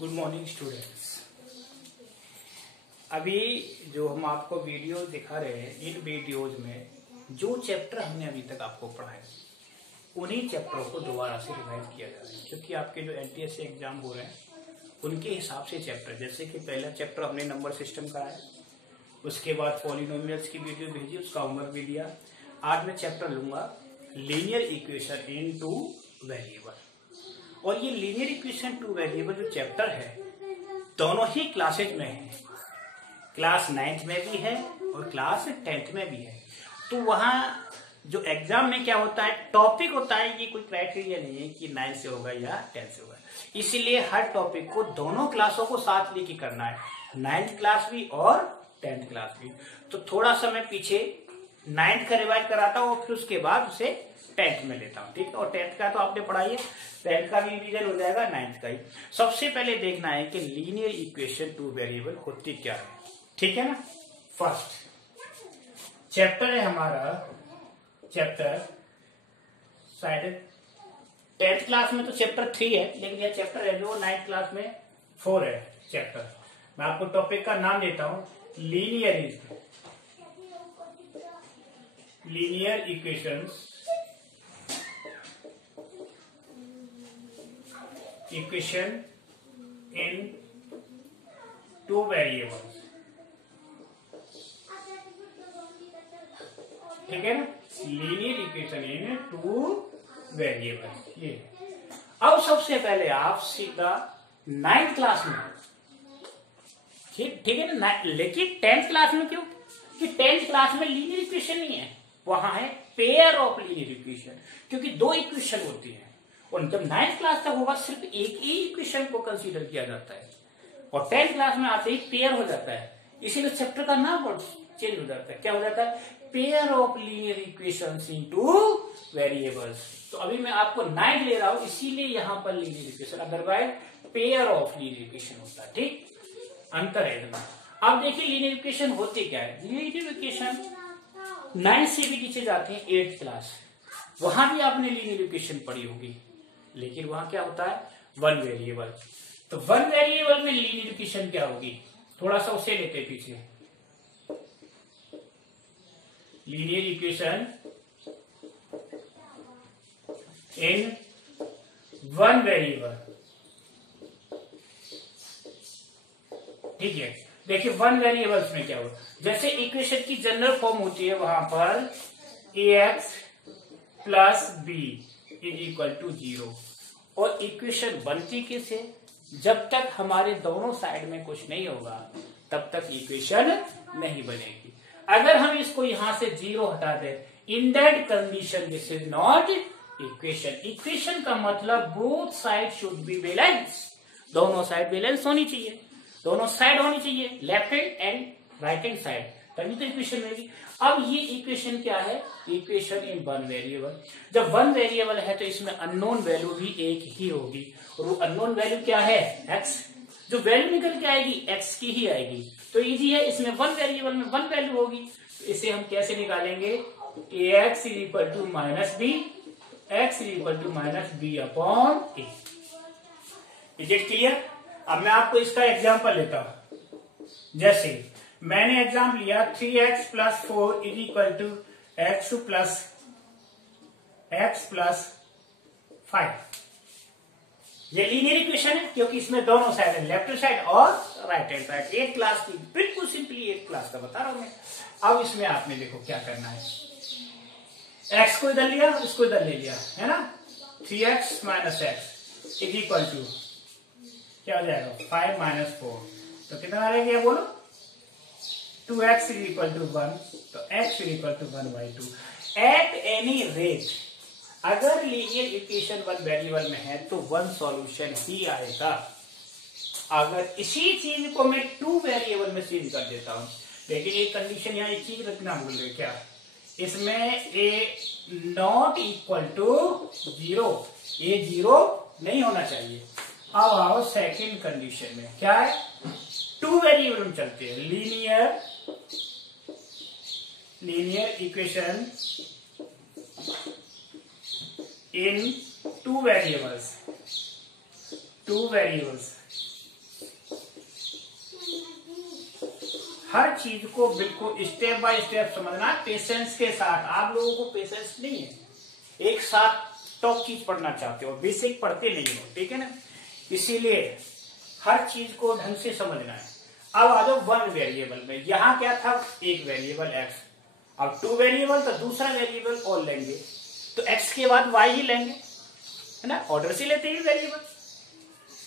Good morning students. अभी जो हम आपको वीडियो दिखा रहे हैं, इन वीडियोज में जो चैप्टर हमने अभी तक आपको पढ़ाए उन्हीं चैप्टरों को दोबारा से रिवाइज किया जा रहा है, क्योंकि आपके जो एनटीएससी एग्जाम हो रहे हैं उनके हिसाब से चैप्टर, जैसे कि पहला चैप्टर हमने नंबर सिस्टम का है, उसके बाद पॉलिनोमियल्स की वीडियो भेजी, उसका होमवर्क भी दिया। आज मैं चैप्टर लूंगा linear equation in two variable. और ये लीनियर इक्वेशन टू वेरिएबल जो चैप्टर है दोनों ही क्लासेज में है, क्लास 9th में भी है और क्लास 10th में भी है। तो वहां जो एग्जाम में क्या होता है, टॉपिक होता है, ये कोई क्राइटेरिया नहीं है कि 9 से होगा या 10 से होगा। इसीलिए हर टॉपिक को दोनों क्लासों को साथ लेके करना है, 9th क्लास भी और 10th क्लास भी। तो थोड़ा सा मैं पीछे 9th का रिवाइज कराता हूँ और फिर उसके बाद उसे 10th में लेता हूँ, ठीक है। और 10th का तो आपने पढ़ाई है, 10th का भी रिवीजन हो जाएगा, 9th का ही। सबसे पहले देखना है कि लीनियर इक्वेशन टू वेरिएबल होती क्या है, ठीक है ना। फर्स्ट चैप्टर है हमारा, चैप्टर शायद 10th क्लास में तो चैप्टर 3 है, लेकिन यह चैप्टर है जो 9th क्लास में 4 है चैप्टर। मैं आपको टॉपिक का नाम देता हूं, linear equations equation in two variables, ठीक है ना। Linear equation in two variables, ये। अब सबसे पहले आप सीधा 9th क्लास में, ठीक है ना। लेकिन 10th क्लास में क्यों, कि 10th क्लास में लीनियर इक्वेशन नहीं है, वहां है पेयर ऑफ लीनियर इक्वेशन, क्योंकि 2 इक्वेशन होती है। और जब 9th क्लास तक होगा सिर्फ एक ही इक्वेशन को कंसीडर किया जाता है, और 10th क्लास में आते ही पेयर हो जाता है। इसीलिए चैप्टर का नाम चेंज हो जाता है, क्या हो जाता है, pair of linear equations into variables. तो अभी मैं आपको 9th ले रहा हूं, इसीलिए यहां पर linear equation, otherwise pair of linear equation होता है, ठीक। अंतर है इतना। अब देखिए लीनियर इक्वेशन होती क्या है। लीनियर इक्वेशन 9 से भी नीचे जाते हैं 8th क्लास, वहां भी आपने लीनियर इक्वेशन पढ़ी होगी, लेकिन वहां क्या होता है, 1 वेरिएबल। तो 1 वेरिएबल में लीनियर इक्वेशन क्या होगी, थोड़ा सा उसे लेते पीछे। लीनियर इक्वेशन इन 1 वेरिएबल, ठीक है। देखिए 1 वेरिएबल्स में क्या हो, जैसे इक्वेशन की जनरल फॉर्म होती है वहां पर ax plus B is equal to 0। और इक्वेशन बनती किससे, जब तक हमारे दोनों साइड में कुछ नहीं होगा तब तक इक्वेशन नहीं बनेगी। अगर हम इसको यहां से 0 हटा दें, in that condition this is not equation. Equation का मतलब both side should be balance, दोनों साइड बैलेंस होनी चाहिए, दोनों साइड होनी चाहिए, left hand and right hand side, तभी तो इक्वेशन में भी। अब ये इक्वेशन क्या है, इक्वेशन इन 1 वेरिएबल। जब 1 वेरिएबल है तो इसमें अननोन वैल्यू भी एक ही होगी, और वो अननोन वैल्यू क्या है, x। जो वैल्यू निकल के आएगी x की ही आएगी, तो इजी है। इसमें 1 वेरिएबल में 1 वैल्यू होगी, तो इसे हम कैसे निकालेंगे, ax is equal to minus B, x is equal to minus B upon A. Is it clear. अब मैं आपको इसका एग्जाम्पल लेता हूं। जैसे मैंने एग्जाम लिया 3x प्लस 4 is equal to x plus 5। ये लीनियर इक्वेशन है क्योंकि इसमें दोनों साइड है, लेफ्ट साइड और right hand side. 8th class की, बिल्कुल सिंपली 8th क्लास का बता रहा हूं मैं। अब इसमें आपने देखो क्या करना है, x को इधर लिया, इसको इधर ले लिया, है ना। 3x minus X is equal to क्या हो जाएगा, 5 माइनस 4। तो कितना आ गया बोलो, 2x इज इक्वल टू 1, तो x is equal to 1/2। At any rate अगर लीनियर इक्वेशन 1 वेरिएबल में है तो 1 सॉल्यूशन ही आएगा। अगर इसी चीज को मैं 2 वेरिएबल में चेंज कर देता हूं, लेकिन एक कंडीशन यहाँ एक चीज रखना भूल गए, क्या, इसमें a नॉट इक्वल टू 0, ये 0 नहीं होना चाहिए। अब आओ सेकेंड कंडीशन में, क्या है, 2 वेरिएबल में चलते हैं, linear equation in two variables हर चीज को बिल्कुल स्टेप बाय स्टेप समझना, पेशेंस के साथ। आप लोगों को पेशेंस नहीं है, एक साथ टॉप चीज पढ़ना चाहते हो, बेसिक पढ़ते नहीं हो, ठीक है ना, इसीलिए हर चीज को ढंग से समझना है। अब आ जाओ वन वेरिएबल में। यहां क्या था, एक वेरिएबल एक्स, अब टू वेरिएबल तो दूसरा वेरिएबल और लेंगे, तो एक्स के बाद वाई ही लेंगे, है ना, ऑर्डर से लेते हैं वेरिएबल,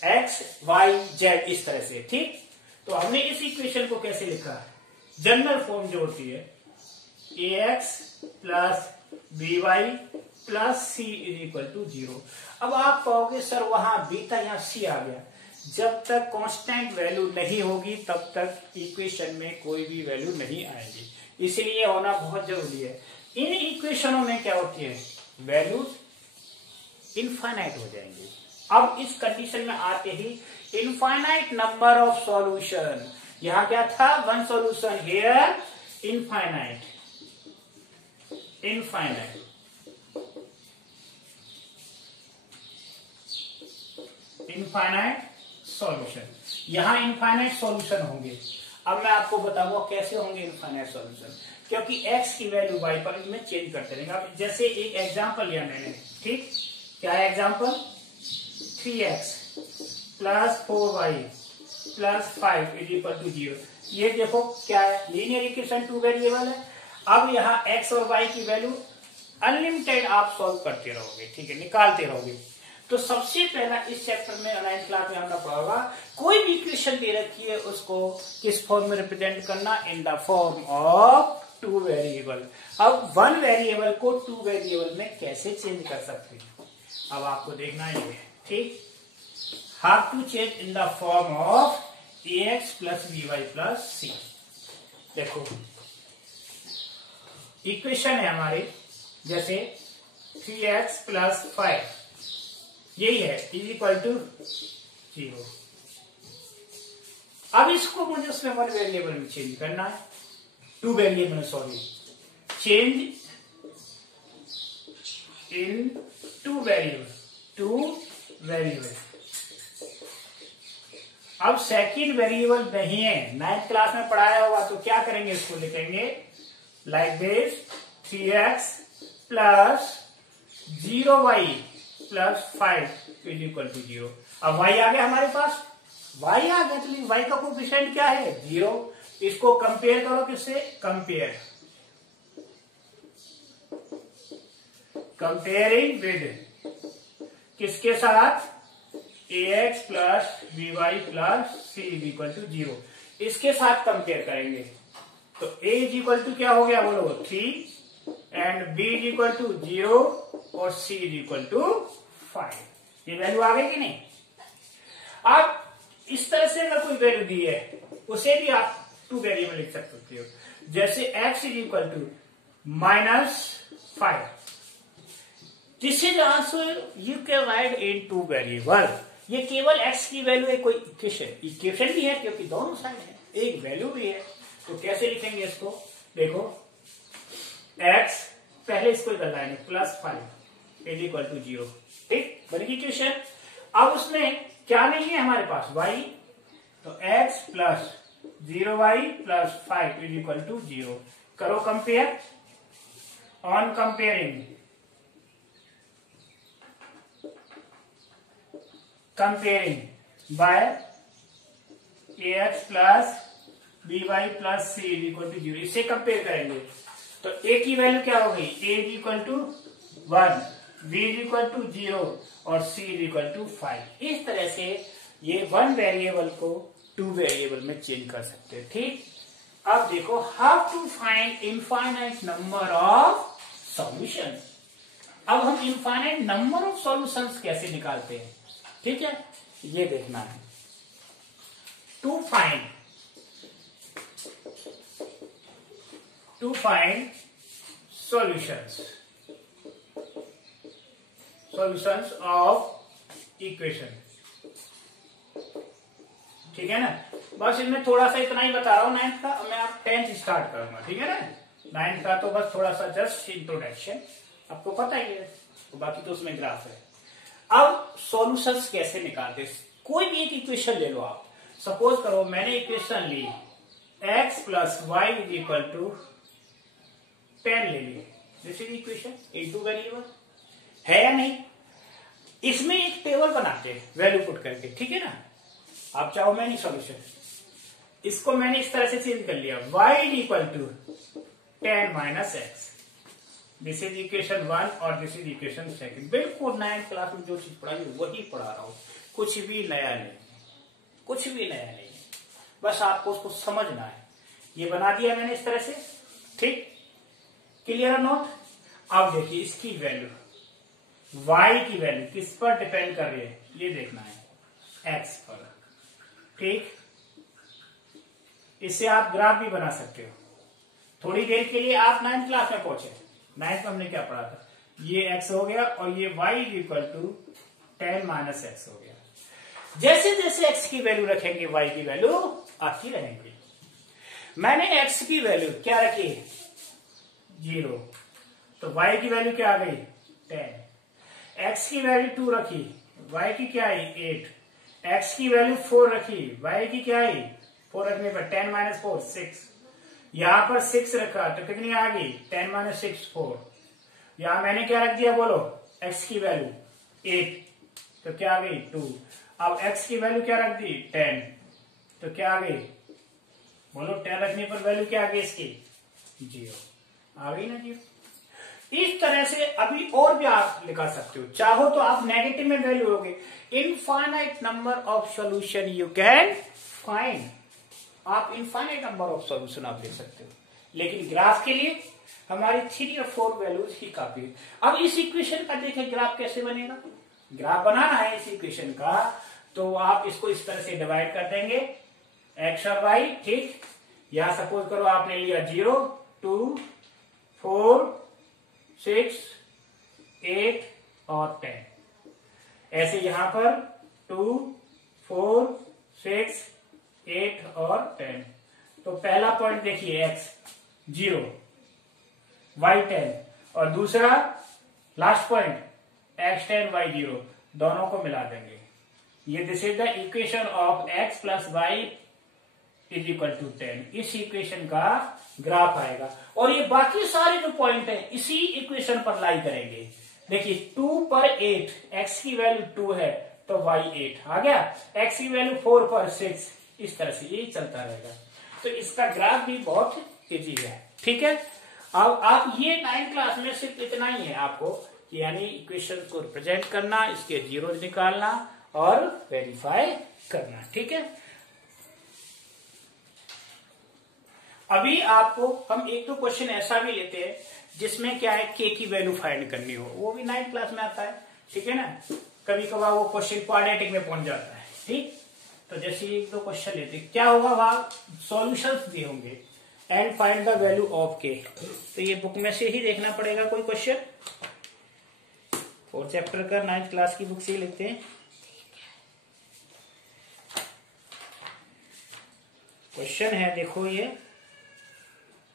एक्स वाई जेड इस तरह से, ठीक। तो हमने इस इक्वेशन को कैसे लिखा, जनरल फॉर्म जो होती है a x plus b y plus c is equal to 0। अब आप कहोगे सर वहां बी था, यहां सी आ गया। जब तक कांस्टेंट वैल्यू नहीं होगी तब तक इक्वेशन में कोई भी वैल्यू नहीं आएगी, इसलिए होना बहुत जरूरी है। इन इक्वेशनों में क्या होती है, वैल्यूज इनफाइनाइट हो जाएंगे। अब इस कंडीशन में आते ही इनफाइनाइट नंबर ऑफ सॉल्यूशन, यहां क्या था, one solution, here infinite, infinite, infinite solution, यहां इनफाइनाइट सॉल्यूशन होंगे। अब मैं आपको बताऊंगा कैसे होंगे इनफाइनाइट सॉल्यूशन, क्योंकि x की वैल्यू y पर में चेंज करते रहेंगे। अब जैसे एक एग्जांपल लिया मैंने, ठीक, क्या है example, 3x plus 4y plus 5 is equal to 0। ये देखो क्या है, लीनियर इक्वेशन, टू वेरिएबल है। अब यहाँ x और y की वैल्यू अनलिमिटेड आप सॉल्व करते रहोगे, ठीक है, निकालते रहोगे। तो सबसे पहला इस चैप्टर में 9th क्लास में हमने पढ़ा होगा, कोई भी इक्वेशन दे रखी है उसको किस फॉर्म में रिप्रेजेंट करना, इन the form of two variable. अब वन वेरिएबल को टू वेरिएबल में कैसे चेंज कर सकते हैं, अब आपको देखना ही है, ठीक। How to change in the form of a x plus b y plus c. देखो इक्वेशन है हमारी, जैसे 3x प्लस 5 यही है इज इक्वल टू 0। अब इसको मुझे उसमें वन वेरिएबल में चेंज करना है, टू वेरिएबल में, sorry, change in two variable, two variable. अब सेकंड वेरिएबल नहीं है, 9th क्लास में पढ़ाया होगा, तो क्या करेंगे, इसको लिखेंगे like this, 3x plus 0y plus 5 is equal to 0। अब y आ गया हमारे पास, y आ गया, तो y का कोफिशिएंट क्या है, 0। इसको कंपेयर करो किससे, कंपेयरिंग विद किसके साथ, ax plus by plus c is equal to 0, इसके साथ कंपेयर करेंगे। तो a इज इक्वल टू क्या हो गया, बोलो 3 and b is equal to 0 और c इज इक्वल टू 5। ये वैल्यू आ गई कि नहीं। अब इस तरह से अगर कोई वैल्यू दी है उसे भी आप टू वेरिएबल लिख सकते हो, जैसे x is equal to -5, this is also you can write in two variable. ये केवल x की वैल्यू है, कोई इक्वेशन भी है क्योंकि दोनों साइड है, एक वैल्यू भी है। तो कैसे लिखेंगे इसको, देखो x, पहले इसको इधर लाएंगे, +5 इज इक्वल टू 0, ठीक, बड़ी इक्वेशन। अब उसमें क्या नहीं है हमारे पास, y, तो x plus 0y plus 5 is equal to 0। करो compare, on comparing, by ax plus by plus c is equal to 0, इससे कंपेयर करेंगे। तो a की वैल्यू क्या होगी, a is equal to 1, b is equal to 0 और c is equal to 5। इस तरह से ये वन वेरिएबल को टू वेरिएबल में चेंज कर सकते हैं, ठीक। अब देखो how to find infinite number of solution. अब हम इनफाइनाइट नंबर ऑफ सॉल्यूशंस कैसे निकालते हैं, ठीक है, ये देखना है। To find solutions of equation, ठीक है ना। बस इनमें थोड़ा सा इतना ही बता रहा हूं 9th का, मैं आप 10th स्टार्ट करूंगा, ठीक है ना। 9th का तो बस थोड़ा सा जस्ट इंट्रोडक्शन, आपको पता ही है, तो बाकी तो उसमें ग्राफ है। अब सॉल्यूशंस कैसे निकालते, कोई भी एक इक्वेशन ले लो आप, सपोज करो मैंने इक्वेशन ली x plus y is equal to 10 ले लिए। This is equation into variable है या नहीं। इसमें एक टेबल बनाते हैं वैल्यू पुट करके, ठीक है ना। आप चाहो मैंने सॉल्यूशन, इसको मैंने इस तरह से चेंज कर लिया, y is equal to 10 minus x. This is equation 1 और दिस इज इक्वेशन 2। बिल्कुल 9th क्लास में जो चीज पढ़ाई वही पढ़ा रहा हूं, कुछ भी नया नहीं, कुछ भी नया नहीं, बस आपको उसको समझना है। ये बना दिया मैंने इस तरह से, ठीक, क्लियर नोट। अब देखिए इसकी वैल्यू, y की वैल्यू किस पर डिपेंड कर रही है ये देखना है, x पर, ठीक। इससे आप ग्राफ भी बना सकते हो। थोड़ी देर के लिए आप 9th क्लास में पहुंचे, 9th में हमने क्या पढ़ा था, ये x हो गया और ये y is equal to 10 minus x हो गया। जैसे जैसे x की वैल्यू रखेंगे y की वैल्यू आती रहेंगी। मैंने x की वैल्यू क्या रखी, 0, तो y की वैल्यू क्या आ गई 10। x की वैल्यू 2 रखी, y की क्या आई 8। x की वैल्यू 4 रखी, y की क्या आई 4 रखने पर 10 माइनस 4 6। यहां पर 6 रखा तो कितनी आ गई 10 माइनस 6 4। यहां मैंने क्या रख दिया बोलो, x की वैल्यू 8 तो क्या आ गई 2। अब x की वैल्यू क्या रख दी 10 तो क्या आ गई बोलो, 10 रखने पर वैल्यू क्या आ गई इसकी 0 आ गई ना 0। इस तरह से अभी और भी आप लिखा सकते हो, चाहो तो आप नेगेटिव में वैल्यू लोगे। Infinite number of solution you can find, आप इनफाइनाइट नंबर ऑफ सॉल्यूशन आप लिख सकते हो, लेकिन ग्राफ के लिए हमारी 3 और 4 वैल्यूज ही काफी है। अब इस इक्वेशन का देखें ग्राफ कैसे बनेगा। ग्राफ बनाना है इस इक्वेशन का, तो आप इसको इस तरह से डिवाइड कर देंगे एक्स और वाई, ठीक। यहां सपोज करो आपने लिया 0 2 4 6 8 और 10। ऐसे यहां पर 2 4 6 8 और 10। तो पहला पॉइंट देखिए x 0 y 10 और दूसरा लास्ट पॉइंट x 10 y 0, दोनों को मिला देंगे। ये this is the equation of x plus y is equal to 10। इस इक्वेशन का ग्राफ आएगा और ये बाकी सारे जो पॉइंट है इसी इक्वेशन पर लाई करेंगे। देखिए 2 पर 8, x की वैल्यू 2 है तो y 8 आ गया, x की वैल्यू 4 पर 6, इस तरह से ये चलता रहेगा। तो इसका ग्राफ भी बहुत इजी है, ठीक है। अब आप ये 9th क्लास में सिर्फ इतना ही है आपको, यानी इक्वेशन को रिप्रेजेंट करना, इसके जीरो निकालना और वेरीफाई करना, ठीक है। अभी आपको हम एक तो क्वेश्चन ऐसा भी लेते हैं जिसमें क्या है k की वैल्यू फाइंड करनी हो, वो भी 9th क्लास में आता है, ठीक है ना। कभी कभार वो क्वेश्चन क्वाड्रेटिक में पहुंच जाता है, ठीक। तो जैसे एक दो क्वेश्चन लेते, क्या होगा वहां सॉल्यूशंस दिए होंगे and find the value of k। तो ये बुक में से ही देखना पड़ेगा कोई क्वेश्चन, 4th चैप्टर का 9th क्लास की बुक से ही लिखते हैं। क्वेश्चन है देखो ये,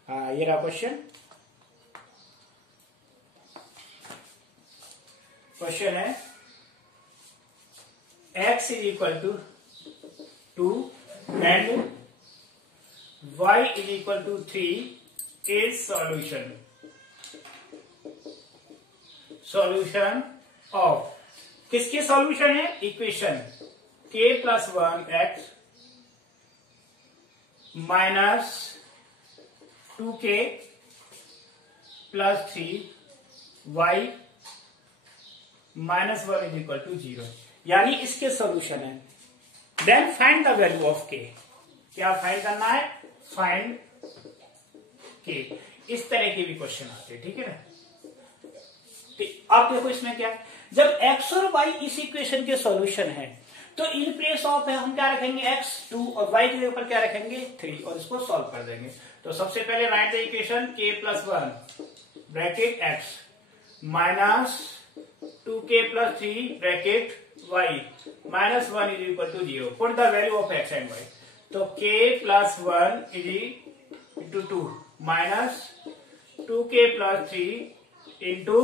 हाँ ये रहा क्वेश्चन। क्वेश्चन है x is equal to 2 and y is equal to 3 is solution, solution of, किसके सॉल्यूशन है equation k plus 1 x minus 2k plus 3 y minus 1 is equal to 0, यानी इसके सॉल्यूशन है। Then find the value of k, क्या find करना है, find k। इस तरह के भी क्वेश्चन आते हैं, ठीक है ना। अब देखो इसमें क्या है, जब x और y इस इक्वेशन के सॉल्यूशन है तो इन प्लेस ऑफ है हम क्या रखेंगे x 2 और y के ऊपर क्या रखेंगे 3 और इसको सॉल्व कर देंगे। तो सबसे पहले write the equation k plus 1 bracket x minus 2k plus 3 bracket y minus 1 is equal to 0। Put the value of x and y। तो k plus 1 is into 2 minus 2k plus 3 into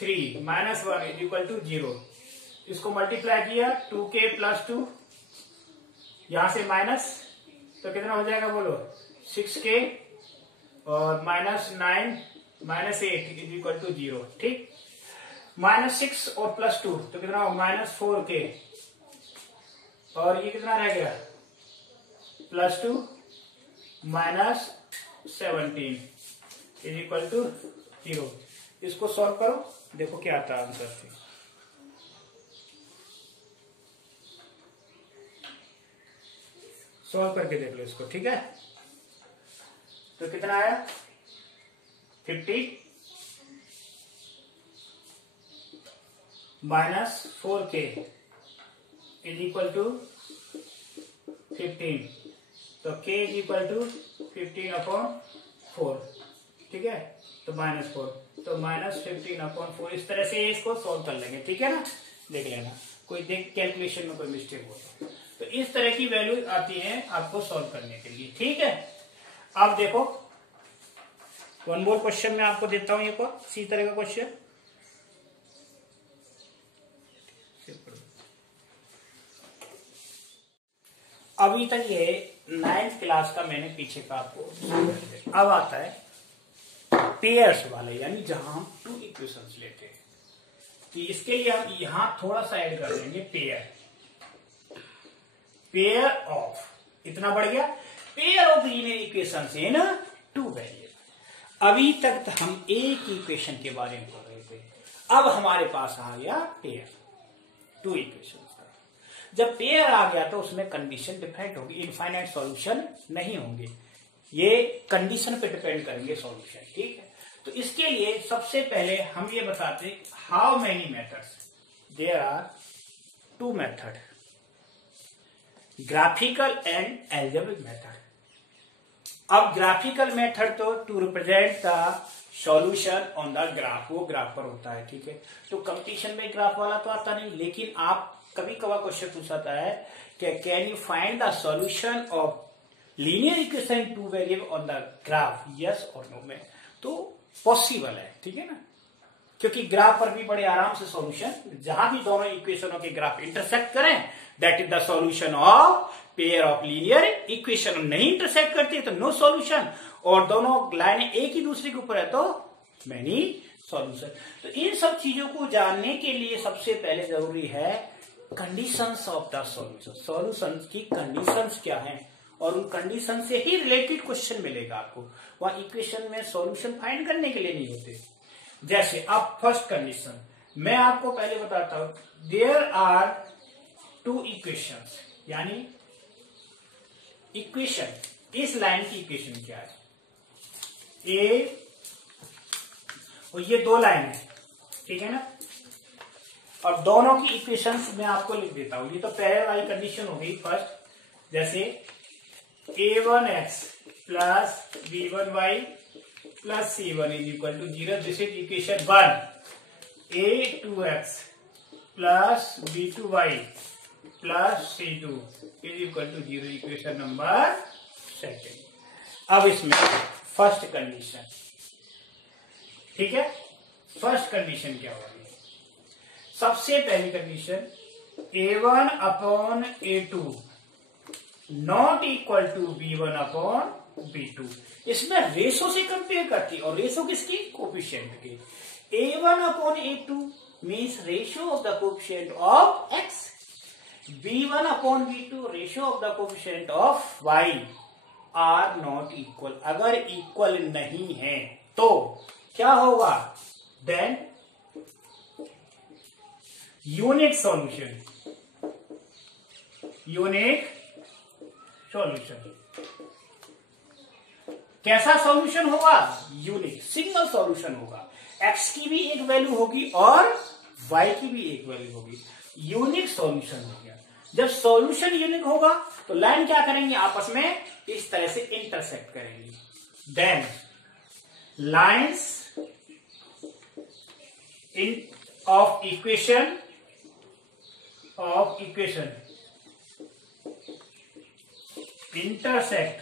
3 minus 1 is equal to 0। इसको multiply किया 2k plus 2, यहां से minus तो कितना हो जाएगा बोलो, 6k और -9 -8 इज इक्वल टू 0। ठीक, -6 और +2 तो कितना हो, -4k और ये कितना रह गया, +2 -17 इज इक्वल टू 0। इसको सॉल्व करो, देखो क्या आता है आंसर से। सॉल्व करके देख लो इसको, ठीक है। तो कितना आया, 50 -4k इज इक्वल टू 15, तो k इज इक्वल टू 15/4, ठीक है। तो -4, तो -15/4, इस तरह से इसको सॉल्व कर लेंगे, ठीक है ना। देख लेना, कोई देख कैलकुलेशन में कोई मिस्टेक हो तो इस तरह की वैल्यू आती है आपको सॉल्व करने के लिए, ठीक है। अब देखो वन मोर क्वेश्चन में आपको देता हूं एक और इसी तरह का क्वेश्चन। अभी तक ये 9th क्लास का मैंने पीछे का आपको, अब आता है पेयर्स वाले, यानी जहां हम 2 इक्वेशंस लेते हैं। तो इसके लिए हम यहां थोड़ा सा ऐड कर देंगे पेयर ऑफ, इतना बढ़ गया, pair of linear equations in 2 variable. अभी तक हम एक इक्वेशन के बारे में पढ़ रहे थे, अब हमारे पास आ गया पेयर, 2 इक्वेशन का। जब पेयर आ गया तो उसमें कंडीशन डिफरेंट होगी, इनफाइनाइट सॉल्यूशन नहीं होंगे, ये कंडीशन पे डिपेंड करेंगे सॉल्यूशन, ठीक है। तो इसके लिए सबसे पहले हम ये बताते, how many methods, there are 2 method, graphical and algebraic method. अब ग्राफिकल मेथड तो to represent the solution on the graph, वो ग्राफ पर होता है, ठीक है। तो कंपटीशन में ग्राफ वाला तो आता नहीं, लेकिन आप कभी कभार क्वेश्चन पूछाता है कि can you find the solution of linear equation in 2 variable on the graph, yes और नो में, तो पॉसिबल है, ठीक है ना। क्योंकि ग्राफ पर भी बड़े आराम से सॉल्यूशन, जहां भी दोनों इक्वेशनों के ग्राफ इंटरसेक्ट करें that is the solution of pair of linear equation. नहीं इंटरसेक्ट करती तो नो सॉल्यूशन, और दोनों लाइनें एक ही दूसरे के ऊपर है तो मैनी सॉल्यूशन। तो इन सब चीजों को जानने के लिए सबसे पहले जरूरी है conditions of the solution, solution की कंडीशंस क्या हैं, और उन कंडीशन से ही रिलेटेड क्वेश्चन मिलेगा आपको। वहां इक्वेशन में सॉल्यूशन फाइंड करने के लिए नहीं होते। जैसे अब फर्स्ट कंडीशन मैं आपको पहले बताता हूं, देयर आर 2 इक्वेशंस, यानी इक्वेशन, इस लाइन की इक्वेशन क्या है, ए और ये 2 लाइन है, ठीक है ना। और दोनों की इक्वेशंस मैं आपको लिख देता हूं, ये तो पहले वाली कंडीशन हो गई फर्स्ट, जैसे a1x plus b1y plus c1 is equal to 0, this is equation 1। a2x plus b2y plus c2 is equal to 0, equation number 2। अब इसमें फर्स्ट कंडीशन, ठीक है। फर्स्ट कंडीशन क्या होगी, सबसे पहली condition a1 upon a2 not equal to b1/b2। इसमें ratio से कंपेयर करती, और रेशो किसकी, कोफिशिएंट की। a1/a2 means ratio of the coefficient of x, b1/b2 ratio of the coefficient of y are not equal. अगर इक्वल नहीं है तो क्या होगा, then unique solution, unique solution. कैसा सॉल्यूशन होगा, यूनिक, सिंगल सॉल्यूशन होगा। x की भी एक वैल्यू होगी और y की भी एक वैल्यू होगी, यूनिक सॉल्यूशन हो गया। जब सॉल्यूशन यूनिक होगा तो लाइन क्या करेंगे, आपस में इस तरह से इंटरसेक्ट करेंगी, then lines in of equation intersect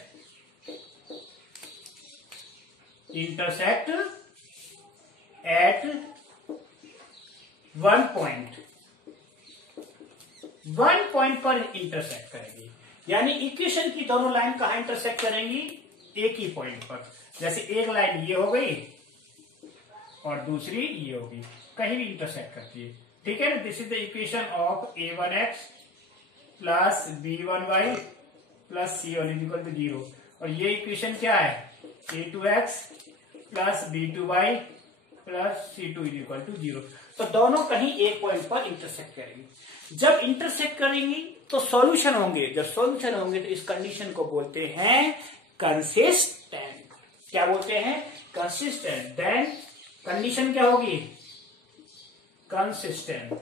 at one point पर इंटरसेक्ट करेगी। यानी इक्वेशन की दोनों लाइन कहाँ इंटरसेक्ट करेंगी, एक ही पॉइंट पर। जैसे एक लाइन ये हो गई और दूसरी ये होगी, कहीं भी इंटरसेक्ट करती है, ठीक है ना। This is the equation of a1x plus b1y plus c1 is equal to 0। और ये इक्वेशन क्या है, a2x plus b2y plus c2 is equal to 0। तो दोनों कहीं एक पॉइंट पर इंटरसेक्ट करेंगी। जब इंटरसेक्ट करेंगी तो सॉल्यूशन होंगे, जब सॉल्यूशन होंगे तो इस कंडीशन को बोलते हैं कंसिस्टेंट। क्या बोलते हैं, कंसिस्टेंट। देन कंडीशन क्या होगी, कंसिस्टेंट।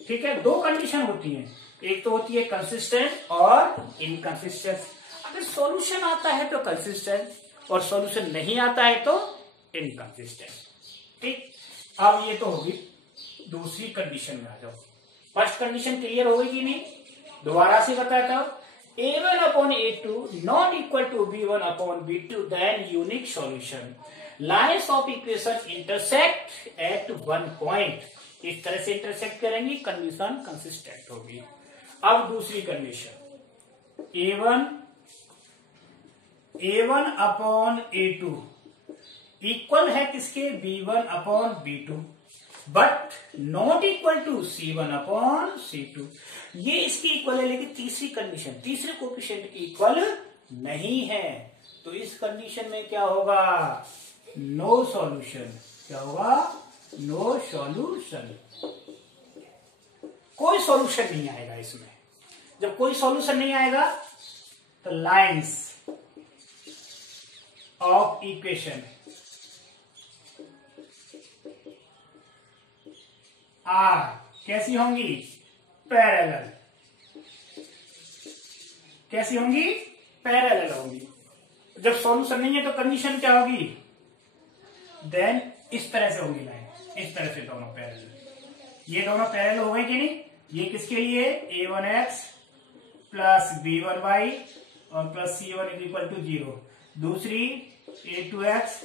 ठीक है, दो कंडीशन होती हैं, एक तो होती है कंसिस्टेंट और इनकंसिस्टेंट। अगर सॉल्यूशन आता है तो कंसिस्टेंट और सॉल्यूशन नहीं आता है तो इनकंसिस्टेंट। ठीक, अब ये तो होगी दूसरी कंडीशन में आ जाओ। फर्स्ट कंडीशन क्लियर हो गई कि नहीं, दोबारा से बताता हूं। a1 upon a2 not equal to b1 upon b2 then unique solution, lines of equation intersect at one point। इस तरह से इंटरसेक्ट करेंगी, कंडीशन कंसिस्टेंट होगी। अब दूसरी condition, a1 upon a2 equal है किसके, b1 upon b2 but not equal to c1 upon c2। ये इसकी इक्वल है, लेकिन तीसरी कंडीशन, तीसरे कोएफिशिएंट की इक्वल नहीं है। तो इस कंडीशन में क्या होगा, नो सॉल्यूशन। क्या होगा, नो सॉल्यूशन। कोई सॉल्यूशन नहीं आएगा इसमें। जब कोई सॉल्यूशन नहीं आएगा तो लाइंस ऑफ इक्वेशन आर कैसी होंगी, पैरेलल। कैसी होंगी, पैरेलल होंगी। जब सॉल्यूशन नहीं है तो कंडीशन क्या होगी, देन इस तरह से होंगी लाइन, इस तरह से दोनों पैरेलल। ये दोनों पैरेलल हो गए कि नहीं, ये किसके लिए, a1x प्लस b1y और plus c1 is equal to 0। दूसरी a2x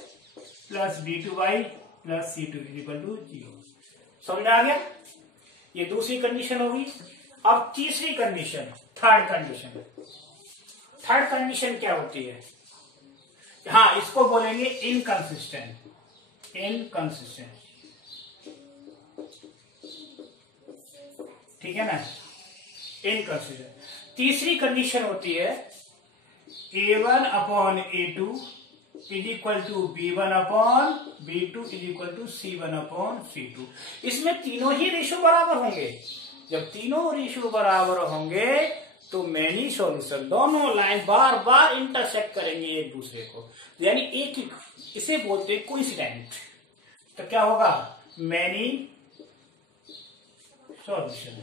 plus b2y plus c2 is equal to 0। समझ आ गया, ये दूसरी कंडीशन होगी। अब तीसरी condition, third condition. Third condition क्या होती है, हाँ इसको बोलेंगे इनकंसिस्टेंट। इनकंसिस्टेंट, ठीक है ना, इनकंसिस्टेंट। तीसरी कंडीशन होती है a1 upon a2 is equal to b1 upon b2 is equal to c1 upon c2। इसमें तीनों ही रेशो बराबर होंगे। जब तीनों रेशो बराबर होंगे तो मैनी सॉल्यूशन, दोनों लाइन बार बार इंटरसेक्ट करेंगे एक दूसरे को, यानी एक ही, इसे बोलते हैं कोइंसिडेंट। तो क्या होगा, many solution.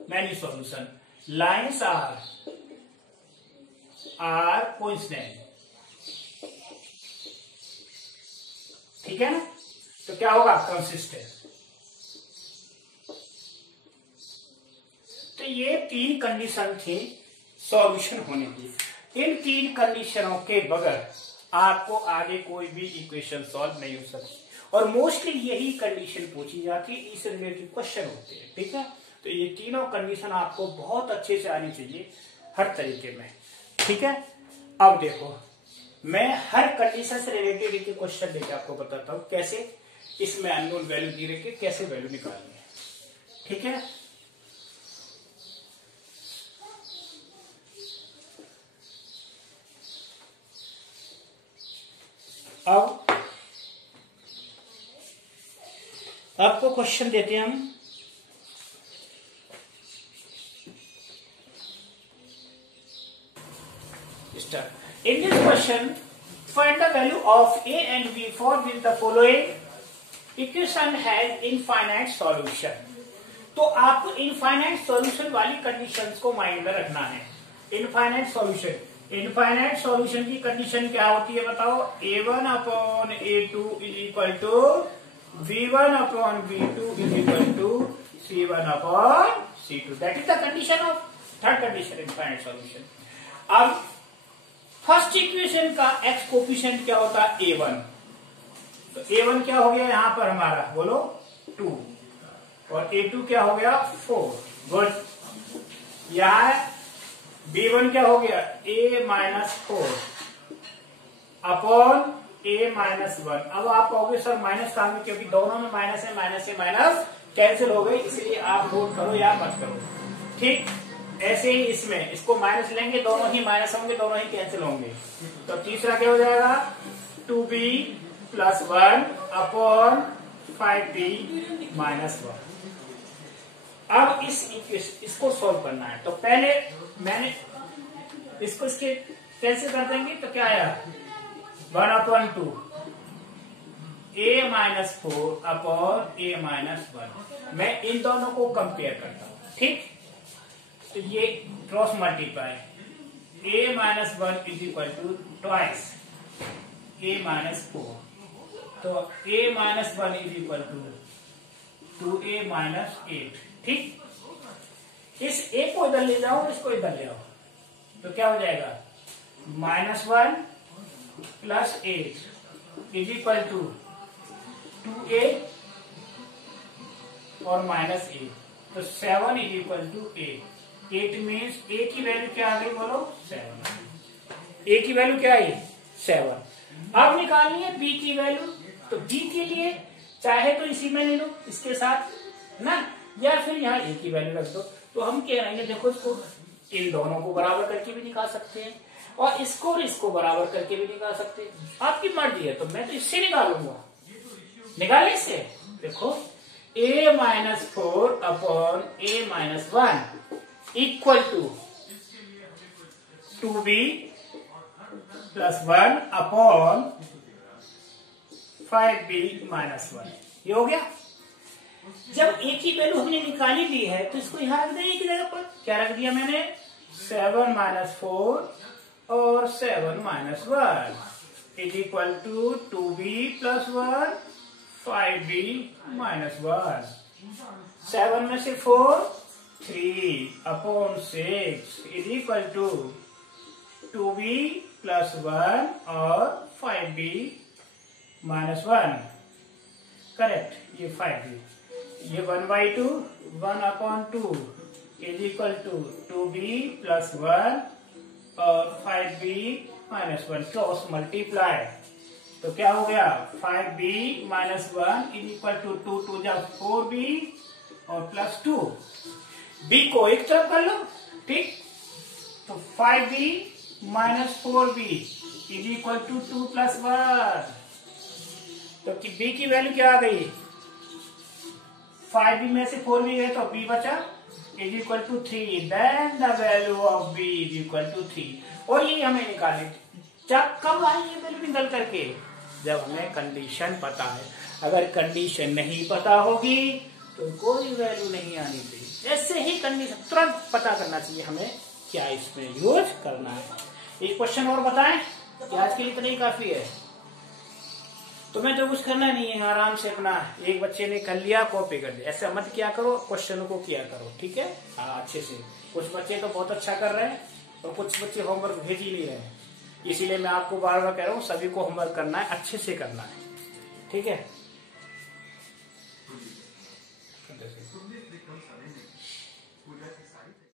Many solution, lines are coincident. ठीक है ना, तो क्या होगा, कंसिस्टेंट। तो ये तीन कंडीशन थी सॉल्यूशन होने की। इन तीन कंडीशनों के बगैर आपको आगे कोई भी इक्वेशन सॉल्व नहीं हो सकती, और मोस्टली यही कंडीशन पूछी जाती है, इस रिलेटेड क्वेश्चन होते हैं। ठीक है, तो ये तीनों कंडीशन आपको बहुत अच्छे से आनी चाहिए हर तरीके में। ठीक है, अब देखो मैं हर कंडीशन से रिलेटेड एक क्वेश्चन लेके आपको बताता हूं कैसे इसमें अननोन वैल्यू दी रखी, कैसे वैल्यू निकालनी है। ठीक है, अब आपको क्वेश्चन देते हैं हम। In this question, find the value of a and b for which the following equation has infinite solution। तो आपको इनफाइनाइट सॉल्यूशन वाली कंडीशंस को माइंड में रखना है। इनफाइनाइट सॉल्यूशन, इनफाइनाइट सॉल्यूशन की कंडीशन क्या होती है बताओ, a1 upon a2 is equal to v1 upon v2 is equal to c1 upon c2। That is the condition of third condition, infinite solution. अब फर्स्ट इक्वेशन का x coefficient क्या होता है, a1। तो a1 क्या हो गया यहां पर हमारा, बोलो 2, और A2 क्या हो गया 4। गुड। यहाँ B1 क्या हो गया A-4 अपॉन A-1। अब आप कहोगे सर माइनस कहाँ में, क्योंकि दोनों में माइनस है, माइनस से माइनस कैंसिल हो गए, इसलिए आप नोट करो या मत करो। ठीक, ऐसे ही इसमें इसको माइनस लेंगे, दोनों ही माइनस होंगे, दोनों ही कैंसिल होंगे। तो तीसरा क्या हो जाएगा 2B + 1 अपॉन 5B - 1। अब इसको सोल्व करना है, तो पहले मैंने इसको इसके कैसे कर देंगे, तो क्या आया 1/2 A-4 अपॉन A-1। मैं इन दोनों को कंपेयर करता हूं। ठीक, तो ये cross multiply A-1 = twice A-4, तो A-1 = 2A-8। ठीक, इस A को इधर ले जाओ, इसको इधर ले आओ, तो क्या हो जाएगा -1 + 8 = 2A और -8, तो 7 = 8 मीन्स A की वैल्यू क्या आ गई, बोलो 7। A की वैल्यू क्या आई 7। अब निकालनी है B की वैल्यू, तो B के लिए चाहे तो इसी में ले लो इसके साथ ना, या फिर यहाँ A की वैल्यू रख दो। तो हम कह रहे हैं देखो, इसको इन दोनों को बराबर करके भी निकाल सकते हैं और इसको और इसको बराबर करके भी निकाल सकते हैं, आपकी मर्जी है। तो मैं तो इससे निकालूंगा, निकाले इससे। देखो A-4 upon A-1 equal to 2B + 1 upon 5B - 1। ये हो गया। जब A की वैल्यू हमने निकाली ली है, तो इसको यहां रख देंगे की जगह पर। क्या रख दिया मैंने 7 - 4 और 7 - 1 = 2B + 1 5B - 1। 7 में से 4 3 अपॉन 6 = 2B + 1 और 5B - 1। करेक्ट, ये 5B, ये 1/2 1/2 = 2B + 1 और 5B - 1। क्रॉस मल्टीप्लाई, तो क्या हो गया 5B - 1 = 2 2 जा 4B और +2। B को एक तरफ कर लो। ठीक, तो 5B - 4B = 2 + 1। तो B की वैल्यू क्या आ गई 5B में से 4B गए, तो B बचा = 3। Then the value of B = 3। और ये हमें निकालने, जब कब आई ये वैल्यू निकल करके, जब हमें कंडीशन पता है। अगर कंडीशन नहीं पता होगी तो कोई वैल्यू नहीं आनी चाहिए। ऐसे ही कंडीशन तुरंत पता करना चाहिए हमें क्या इसमें यूज करना है। एक क्वेश्चन और बताएं कि आज के लिए इतना ही काफी है। तुम्हें तो कुछ करना नहीं है, आराम से अपना एक बच्चे ने कर लिया कॉपी कर दिया, ऐसे मत किया करो, क्वेश्चनों को किया करो। ठीक है, हाँ अच्छे से। कुछ बच्चे तो बहुत अच्छा कर रहे हैं और कुछ बच्चे होमवर्क भेज ही लिए हैं, इसीलिए मैं आपको बार बार कह रहा हूँ सभी को होमवर्क करना है, अच्छे से करना है। ठीक है।